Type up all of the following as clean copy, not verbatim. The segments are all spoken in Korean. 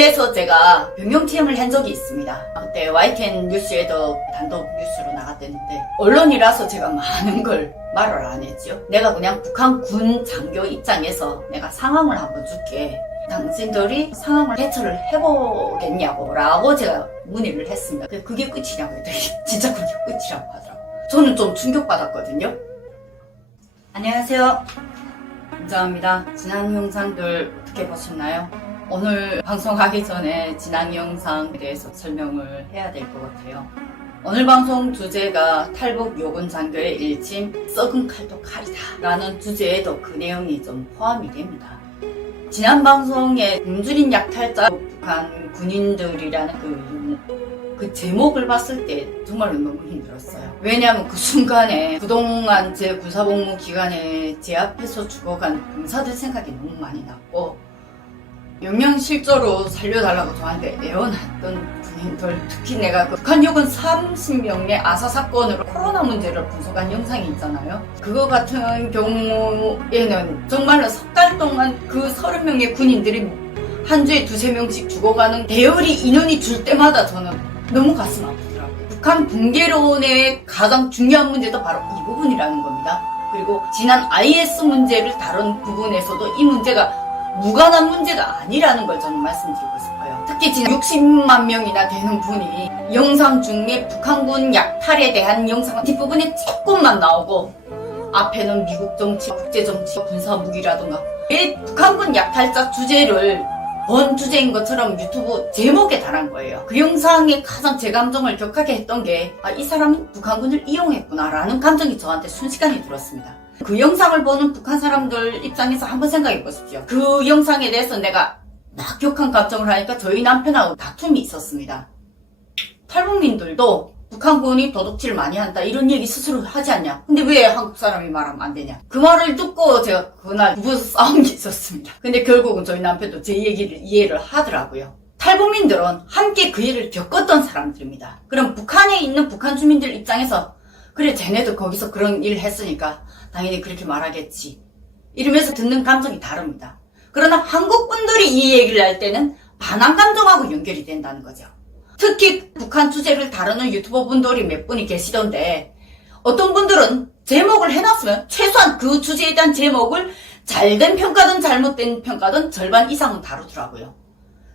부근에서 제가 병영체험을 한 적이 있습니다. 그때 YTN 뉴스에도 단독 뉴스로 나갔댔는데 언론이라서 제가 많은 걸 말을 안 했죠. 내가 그냥 북한 군 장교 입장에서 내가 상황을 한번 줄게. 당신들이 상황을 대처를 해보겠냐고 라고 제가 문의를 했습니다. 그게 끝이냐고 했더니 진짜 그게 끝이라고 하더라고요. 저는 좀 충격받았거든요. 안녕하세요. 김자입니다. 지난 영상들 어떻게 보셨나요? 오늘 방송하기 전에 지난 영상에 대해서 설명을 해야 될 것 같아요. 오늘 방송 주제가 탈북 요군 장교의 일침 썩은 칼도 칼이다 라는 주제에도 그 내용이 좀 포함이 됩니다. 지난 방송에 굶주린 약탈자 북한 군인들이라는 그 제목을 봤을 때 정말로 너무 힘들었어요. 왜냐하면 그 순간에 그동안 제 군사복무 기간에 제 앞에서 죽어간 병사들 생각이 너무 많이 났고 영양실조로 살려달라고 저한테 애원했던 군인들, 특히 내가 북한 요군 30명의 아사 사건으로 코로나 문제를 분석한 영상이 있잖아요. 그거 같은 경우에는 정말로 석 달 동안 그 30명의 군인들이 한 주에 2~3명씩 죽어가는 대열이 인원이 줄 때마다 저는 너무 가슴 아프더라고요. 북한 붕괴론의 가장 중요한 문제도 바로 이 부분이라는 겁니다. 그리고 지난 IS 문제를 다룬 부분에서도 이 문제가 무관한 문제가 아니라는 걸 저는 말씀드리고 싶어요. 특히 지난 60만 명이나 되는 분이 영상 중에 북한군 약탈에 대한 영상은 뒷부분에 조금만 나오고 앞에는 미국 정치, 국제 정치, 군사 무기라든가 왜 북한군 약탈자 주제를 본 주제인 것처럼 유튜브 제목에 달한 거예요. 그 영상에 가장 제 감정을 격하게 했던 게 이 사람은 북한군을 이용했구나 라는 감정이 저한테 순식간에 들었습니다. 그 영상을 보는 북한 사람들 입장에서 한번 생각해 보십시오. 그 영상에 대해서 내가 막 격한 감정을 하니까 저희 남편하고 다툼이 있었습니다. 탈북민들도 북한군이 도둑질 많이 한다 이런 얘기 스스로 하지 않냐. 근데 왜 한국 사람이 말하면 안 되냐. 그 말을 듣고 제가 그날 부부 싸움이 있었습니다. 근데 결국은 저희 남편도 제 얘기를 이해를 하더라고요. 탈북민들은 함께 그 일을 겪었던 사람들입니다. 그럼 북한에 있는 북한 주민들 입장에서 그래 쟤네도 거기서 그런 일을 했으니까 당연히 그렇게 말하겠지 이러면서 듣는 감정이 다릅니다. 그러나 한국 분들이 이 얘기를 할 때는 반한 감정하고 연결이 된다는 거죠. 특히 북한 주제를 다루는 유튜버 분들이 몇 분이 계시던데 어떤 분들은 제목을 해놨으면 최소한 그 주제에 대한 제목을 잘된 평가든 잘못된 평가든 절반 이상은 다루더라고요.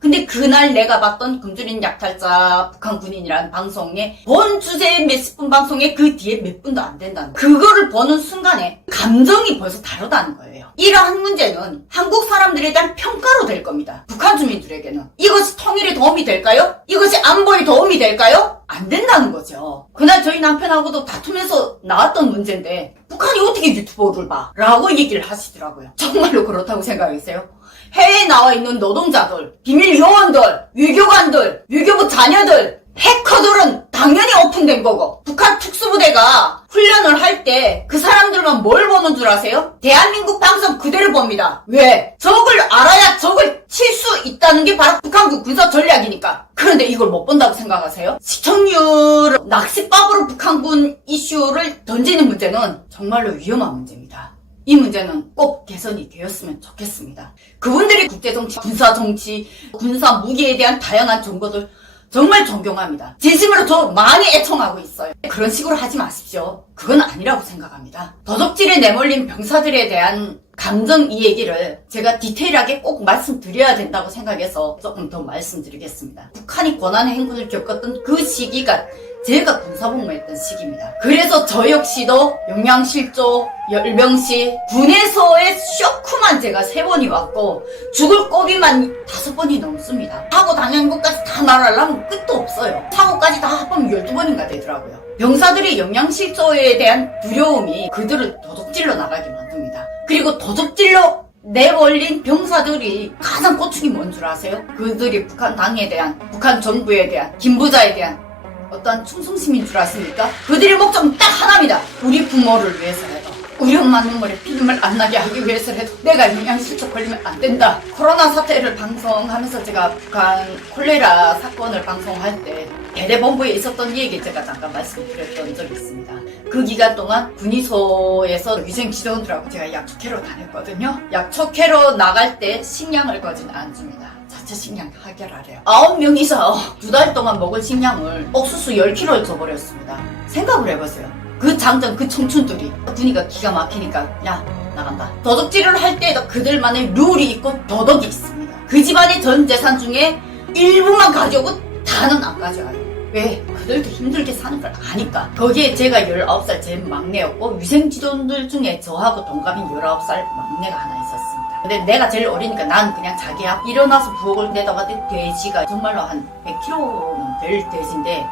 근데 그날 내가 봤던 굶주린 약탈자 북한 군인이라는 방송에 본 주제의 몇십 분 방송에 그 뒤에 몇 분도 안 된다는 거예요. 그거를 보는 순간에 감정이 벌써 다르다는 거예요. 이러한 문제는 한국 사람들에 대한 평가로 될 겁니다. 북한 주민들에게는. 이것이 통일에 도움이 될까요? 이것이 안보에 도움이 될까요? 안 된다는 거죠. 그날 저희 남편하고도 다투면서 나왔던 문제인데 북한이 어떻게 유튜버를 봐? 라고 얘기를 하시더라고요. 정말로 그렇다고 생각하세요? 해외에 나와 있는 노동자들, 비밀 요원들, 외교관들, 외교부 자녀들, 해커들은 당연히 오픈된 거고 북한 특수부대가 훈련을 할 때 그 사람들만 뭘 보는 줄 아세요? 대한민국 방송 그대로 봅니다. 왜? 적을 알아야 적을 칠 수 있다는 게 바로 북한군 군사 전략이니까. 그런데 이걸 못 본다고 생각하세요? 시청률 낚싯밥으로 북한군 이슈를 던지는 문제는 정말로 위험한 문제입니다. 이 문제는 꼭 개선이 되었으면 좋겠습니다. 그분들이 국제정치, 군사정치, 군사 무기에 대한 다양한 정보들 정말 존경합니다. 진심으로 저 많이 애청하고 있어요. 그런 식으로 하지 마십시오. 그건 아니라고 생각합니다. 도둑질에 내몰린 병사들에 대한 감정 이 얘기를 제가 디테일하게 꼭 말씀드려야 된다고 생각해서 조금 더 말씀드리겠습니다. 북한이 고난의 행군을 겪었던 그 시기가 제가 군사복무했던 시기입니다. 그래서 저 역시도 영양실조, 열병시, 군에서의 쇼크만 제가 3번이 왔고 죽을 고비만 5번이 넘습니다. 사고 당한 것까지 다 말하려면 끝도 없어요. 사고까지 다 합하면 12번인가 되더라고요. 병사들의 영양실조에 대한 두려움이 그들을 도둑질로 나가게 만듭니다. 그리고 도둑질로 내몰린 병사들이 가장 고충이 뭔 줄 아세요? 그들이 북한 당에 대한, 북한 정부에 대한, 김부자에 대한 어떤 충성심인 줄 아십니까? 그들의 목적은 딱 하나입니다. 우리 부모를 위해서라도, 우리 엄마 눈물에 피눈물 안 나게 하기 위해서라도 내가 영양실조 걸리면 안 된다. 코로나 사태를 방송하면서 제가 북한 콜레라 사건을 방송할 때 대대본부에 있었던 얘기 제가 잠깐 말씀드렸던 적이 있습니다. 그 기간 동안 군의소에서 위생 지도원들하고 제가 약초캐러 다녔거든요. 약초캐러 나갈 때 식량을 거진 안 줍니다. 자, 자체 식량 해결하래요. 9명이서 2달 동안 먹을 식량을 옥수수 10kg를 줘버렸습니다. 생각을 해보세요. 그 장전, 그 청춘들이 군이가 기가 막히니까 야 나간다. 도둑질을 할 때에도 그들만의 룰이 있고 도덕이 있습니다. 그 집안의 전 재산 중에 일부만 가져오고 다는 안 가져가요. 왜? 그들도 힘들게 사는 걸 아니까. 거기에 제가 19살 제 막내였고 위생지도들 중에 저하고 동갑인 19살 막내가 하나 있었습니다. 근데 내가 제일 어리니까 난 그냥 자기야 일어나서 부엌을 내다봤더니 돼지가 정말로 한 100kg는 될 돼지인데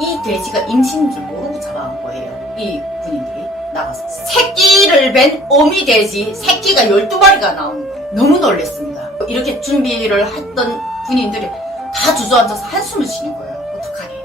이 돼지가 임신인 줄 모르고 잡아간 거예요. 이 군인들이 나가서 새끼를 뵌 어미 돼지 새끼가 12마리가 나오는 거예요. 너무 놀랐습니다. 이렇게 준비를 했던 군인들이 다 주저앉아서 한숨을 쉬는 거예요.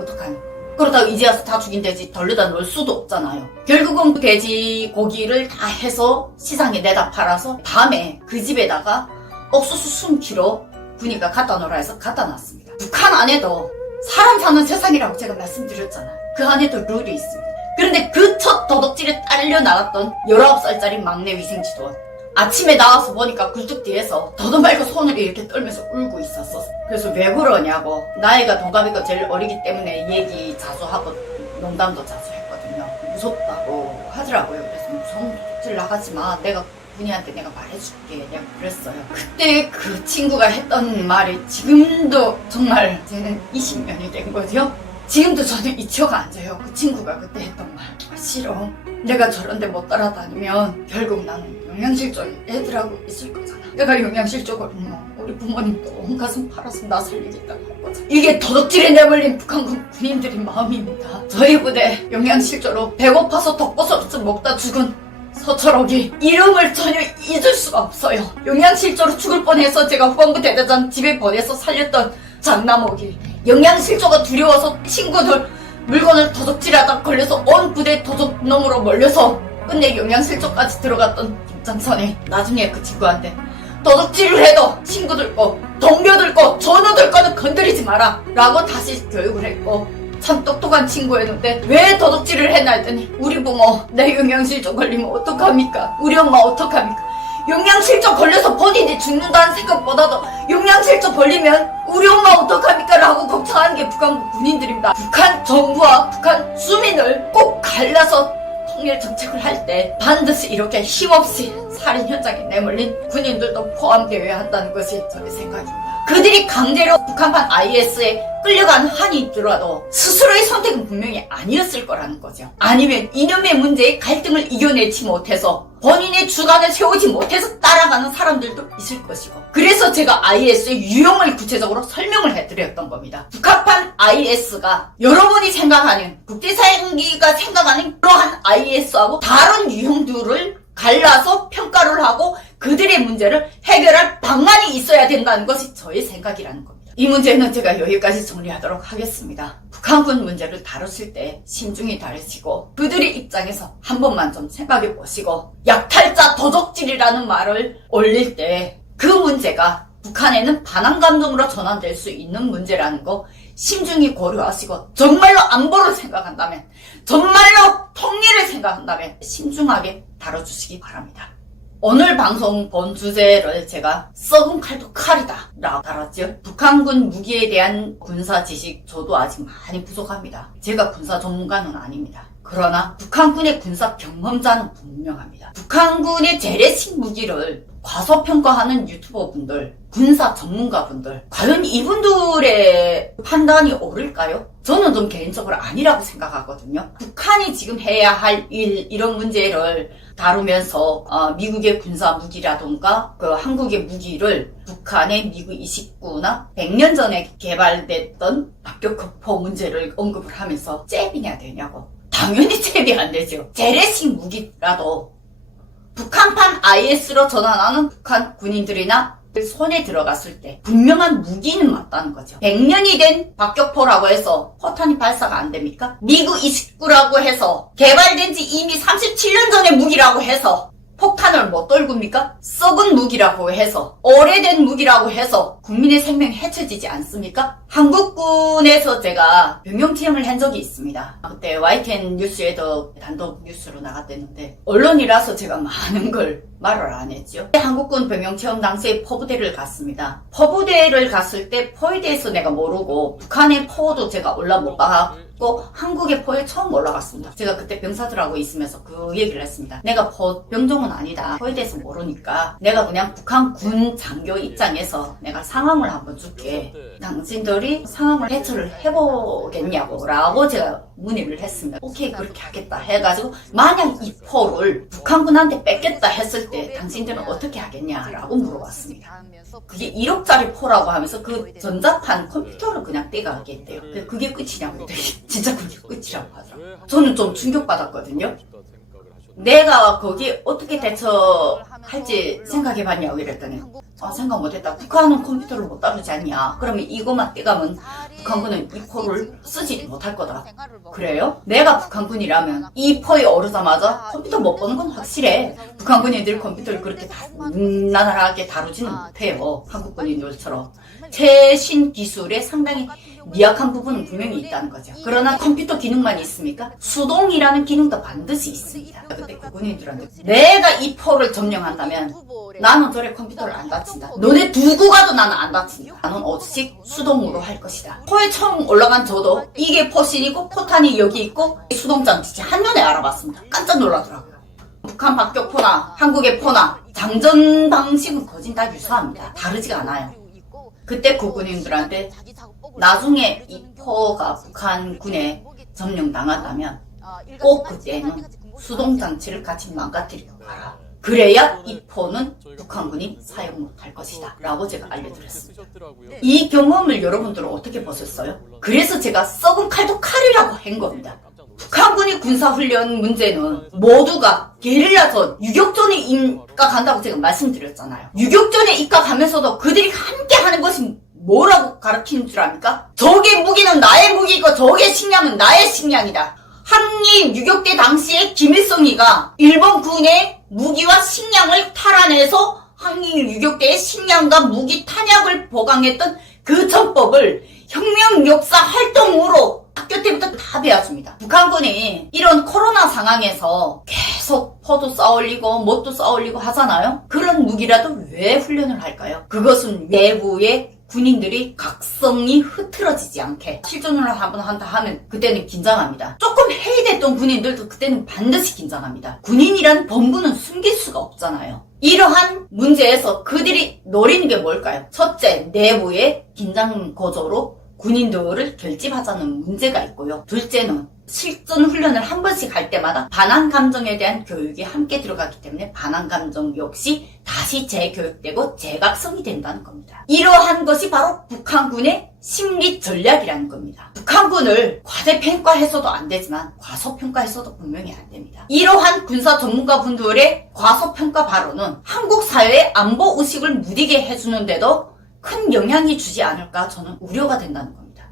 어떡하니. 그러다가 이제 와서 다 죽인 돼지 덜려다 놓을 수도 없잖아요. 결국은 그 돼지 고기를 다 해서 시장에 내다 팔아서 밤에 그 집에다가 옥수수 20kg 군이가 갖다 놓으라 해서 갖다 놨습니다. 북한 안에도 사람 사는 세상이라고 제가 말씀드렸잖아요. 그 안에도 룰이 있습니다. 그런데 그 첫 도둑질에 딸려 나갔던 19살짜리 막내 위생지도원 아침에 나와서 보니까 굴뚝 뒤에서 더도 말고 손을 이렇게 떨면서 울고 있었어. 그래서 왜 그러냐고. 나이가 동갑이고 제일 어리기 때문에 얘기 자주 하고 농담도 자주 했거든요. 무섭다고 하더라고요. 그래서 무서운 도둑질 나가지 마. 내가 군이한테 내가 말해줄게. 내가 그랬어요. 그때 그 친구가 했던 말이 지금도 정말 쟤는 20년이 된 거죠. 지금도 저는 잊혀가 안 져요. 그 친구가 그때 했던 말. 싫어. 내가 저런데 못 따라다니면 결국 나는 영양실 쪽에 애들하고 있을 거잖아. 내가 영양실 쪽으로 우리 부모님도 온 가슴 팔아서 나 살리겠다고 할 거잖아. 이게 도둑질에 내몰린 북한군 군인들의 마음입니다. 저희 부대 영양실조로 배고파서 덕버섯을 먹다 죽은 서철옥이 이름을 전혀 잊을 수가 없어요. 영양실조로 죽을 뻔해서 제가 후반부 대대장 집에 보내서 살렸던 장남옥이 영양실조가 두려워서 친구들 물건을 도둑질하다 걸려서 온 부대 도둑놈으로 몰려서 끝내 영양실조까지 들어갔던 김장선이 나중에 그 친구한테 도둑질을 해도 친구들 거, 동료들 거, 전우들 거는 건드리지 마라 라고 다시 교육을 했고 참 똑똑한 친구였는데 왜 도둑질을 했나 했더니 우리 부모 내 영양실조 걸리면 어떡합니까? 우리 엄마 어떡합니까? 영양실조 걸려서 본인이 죽는다는 생각보다도 영양실조 걸리면 우리 엄마 어떡합니까? 라고 걱정하는 게 북한 군인들입니다. 북한 정부와 북한 주민을 꼭 갈라서 통일 정책을 할 때 반드시 이렇게 힘없이 살인 현장에 내몰린 군인들도 포함되어야 한다는 것이 저의 생각입니다. 그들이 강제로 북한판 IS에 끌려간 한이 있더라도 스스로의 선택은 분명히 아니었을 거라는 거죠. 아니면 이념의 문제에 갈등을 이겨내지 못해서 본인의 주관을 세우지 못해서 따라가는 사람들도 있을 것이고 그래서 제가 IS의 유형을 구체적으로 설명을 해드렸던 겁니다. 북한판 IS가 여러분이 생각하는 국제사회기가 생각하는 그러한 IS하고 다른 유형들을 갈라서 평가를 하고 그들의 문제를 해결할 방안이 있어야 된다는 것이 저의 생각이라는 겁니다. 이 문제는 제가 여기까지 정리하도록 하겠습니다. 북한군 문제를 다루실 때 신중히 다루시고 그들의 입장에서 한 번만 좀 생각해 보시고 약탈자 도적질이라는 말을 올릴 때 그 문제가 북한에는 반항 감정으로 전환될 수 있는 문제라는 거 신중히 고려하시고 정말로 안보를 생각한다면 정말로 통일을 생각한다면 신중하게 다뤄주시기 바랍니다. 오늘 방송 본 주제를 제가 썩은 칼도 칼이다 라고 달았죠. 북한군 무기에 대한 군사 지식 저도 아직 많이 부족합니다. 제가 군사 전문가는 아닙니다. 그러나 북한군의 군사 경험자는 분명합니다. 북한군의 재래식 무기를 과소평가하는 유튜버분들, 군사 전문가분들 과연 이분들의 판단이 옳을까요? 저는 좀 개인적으로 아니라고 생각하거든요. 북한이 지금 해야 할 일 이런 문제를 다루면서 미국의 군사 무기라던가 그 한국의 무기를 북한의 미국 29나 100년 전에 개발됐던 박격포 문제를 언급을 하면서 잽이냐 되냐고. 당연히 잽이 안 되죠. 재래식 무기라도 북한판 IS로 전환하는 북한 군인들이나 손에 들어갔을 때 분명한 무기는 맞다는 거죠. 100년이 된 박격포라고 해서 포탄이 발사가 안 됩니까? 미국 29라고 해서 개발된 지 이미 37년 전의 무기라고 해서 폭탄을 못 떨굽니까? 썩은 무기라고 해서, 오래된 무기라고 해서 국민의 생명이 해쳐지지 않습니까? 한국군에서 제가 병영체험을 한 적이 있습니다. 그때 YTN 뉴스에도 단독 뉴스로 나갔댔는데 언론이라서 제가 많은 걸 말을 안 했죠. 한국군 병영체험 당시에 포부대를 갔습니다. 포부대를 갔을 때 포에 대해서 내가 모르고 북한의 포도 제가 올라 못 가고 한국의 포에 처음 올라갔습니다. 제가 그때 병사들하고 있으면서 그 얘기를 했습니다. 내가 병종은 아니다. 포에 대해서 모르니까 내가 그냥 북한 군 장교 입장에서 내가 상황을 한번 줄게. 당신들이 상황을 해처를 해보겠냐고 라고 제가 문의를 했습니다. 오케이, 그렇게 하겠다 해가지고 만약 이 포를 북한군한테 뺏겠다 했을 때 당신들은 어떻게 하겠냐라고 물어봤습니다. 그게 1억짜리 포라고 하면서 그 전자판 컴퓨터를 그냥 떼가겠대요. 그게 끝이냐고. 진짜 그게 끝이라고 하더라고요. 저는 좀 충격받았거든요. 내가 거기에 어떻게 대처할지 생각해봤냐고 이랬더니 생각 못했다. 북한은 컴퓨터를 못 다루지 않냐. 그러면 이것만 떼가면 북한군은 이 포를 쓰지 못할 거다. 그래요? 내가 북한군이라면 이 포에 오르자마자 컴퓨터 못 보는 건 확실해. 북한군인들 컴퓨터를 그렇게 나날하게 다루지는 못해요. 한국군인들처럼. 최신 기술에 상당히 미약한 부분은 분명히 있다는 거죠. 그러나 컴퓨터 기능만 있습니까? 수동이라는 기능도 반드시 있습니다. 그때 국군인들한테 내가 이 포를 점령한다면 나는 저래 컴퓨터를 안 다친다. 너네 두고 가도 나는 안 다친다. 나는 오직 수동으로 할 것이다. 포에 처음 올라간 저도 이게 포신이고 포탄이 여기 있고 수동장치지 한눈에 알아봤습니다. 깜짝 놀라더라고요. 북한 박격포나 한국의 포나 장전 방식은 거진 다 유사합니다. 다르지가 않아요. 그때 국군인들한테 나중에 이 포가 북한군에 점령당한다면 꼭 그때는 수동장치를 같이 망가뜨리고 가라. 그래야 이 포는 북한군이 사용 못할 것이다 라고 제가 알려드렸습니다. 이 경험을 여러분들은 어떻게 보셨어요? 그래서 제가 썩은 칼도 칼이라고 한 겁니다. 북한군이 군사훈련 문제는 모두가 게릴라전, 유격전에 입각한다고 제가 말씀드렸잖아요. 유격전에 입각하면서도 그들이 함께 하는 것이 뭐라고 가르치는 줄 압니까? 적의 무기는 나의 무기고 적의 식량은 나의 식량이다. 한일 유격대 당시에 김일성이가 일본군의 무기와 식량을 탈환해서 한일 유격대의 식량과 무기 탄약을 보강했던 그 전법을 혁명 역사 활동으로 학교 때부터 다 배워줍니다. 북한군이 이런 코로나 상황에서 계속 포도 쌓아올리고 뭣도 쌓아올리고 하잖아요. 그런 무기라도 왜 훈련을 할까요? 그것은 내부의 군인들이 각성이 흐트러지지 않게 실전을 한번 한다 하면 그때는 긴장합니다. 조금 해이됐던 군인들도 그때는 반드시 긴장합니다. 군인이란 본분은 숨길 수가 없잖아요. 이러한 문제에서 그들이 노리는 게 뭘까요? 첫째, 내부의 긴장 고조로 군인들을 결집하자는 문제가 있고요. 둘째는 실전 훈련을 한 번씩 할 때마다 반항 감정에 대한 교육이 함께 들어가기 때문에 반항 감정 역시 다시 재교육되고 재각성이 된다는 겁니다. 이러한 것이 바로 북한군의 심리 전략이라는 겁니다. 북한군을 과대평가해서도 안 되지만 과소평가해서도 분명히 안 됩니다. 이러한 군사 전문가분들의 과소평가 발언은 한국 사회의 안보 의식을 무디게 해주는데도 큰 영향이 주지 않을까 저는 우려가 된다는 겁니다.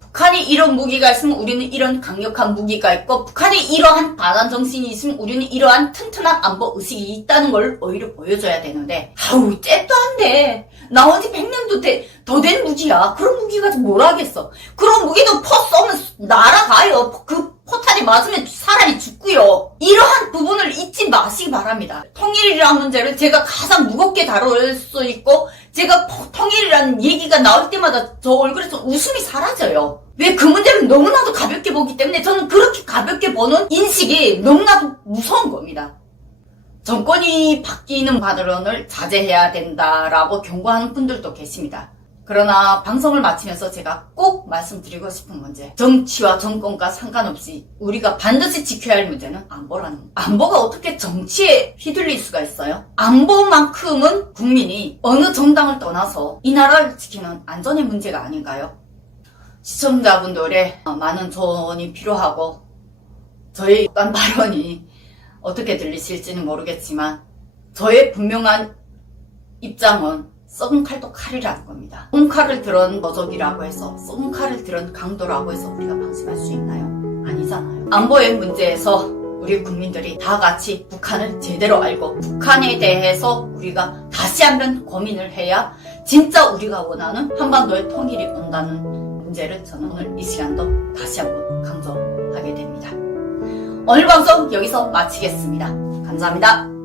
북한이 이런 무기가 있으면 우리는 이런 강력한 무기가 있고 북한이 이러한 반환 정신이 있으면 우리는 이러한 튼튼한 안보 의식이 있다는 걸 오히려 보여줘야 되는데 아우 잽도 안 돼. 나온 지 100년도 더 된 무기야. 그런 무기 가지고 뭘 하겠어. 그런 무기도 포 쏘면 날아가요. 그 포탄이 맞으면 사람이 죽고요. 이러한 부분을 잊지 마시기 바랍니다. 통일이라는 문제를 제가 가장 무겁게 다룰 수 있고 제가 통일이라는 얘기가 나올 때마다 저 얼굴에서 웃음이 사라져요. 왜? 그 문제를 너무나도 가볍게 보기 때문에 저는 그렇게 가볍게 보는 인식이 너무나도 무서운 겁니다. 정권이 바뀌는 발언을 자제해야 된다라고 경고하는 분들도 계십니다. 그러나 방송을 마치면서 제가 꼭 말씀드리고 싶은 문제, 정치와 정권과 상관없이 우리가 반드시 지켜야 할 문제는 안보라는 거예요. 안보가 어떻게 정치에 휘둘릴 수가 있어요? 안보만큼은 국민이 어느 정당을 떠나서 이 나라를 지키는 안전의 문제가 아닌가요? 시청자분들의 많은 조언이 필요하고 저의 어떤 발언이 어떻게 들리실지는 모르겠지만 저의 분명한 입장은 썩은 칼도 칼이라는 겁니다. 썩은 칼을 들은 버적이라고 해서 썩은 칼을 들은 강도라고 해서 우리가 방심할 수 있나요? 아니잖아요. 안보의 문제에서 우리 국민들이 다 같이 북한을 제대로 알고 북한에 대해서 우리가 다시 한번 고민을 해야 진짜 우리가 원하는 한반도의 통일이 온다는 문제를 저는 오늘 이 시간도 다시 한번 강조하게 됩니다. 오늘 방송 여기서 마치겠습니다. 감사합니다.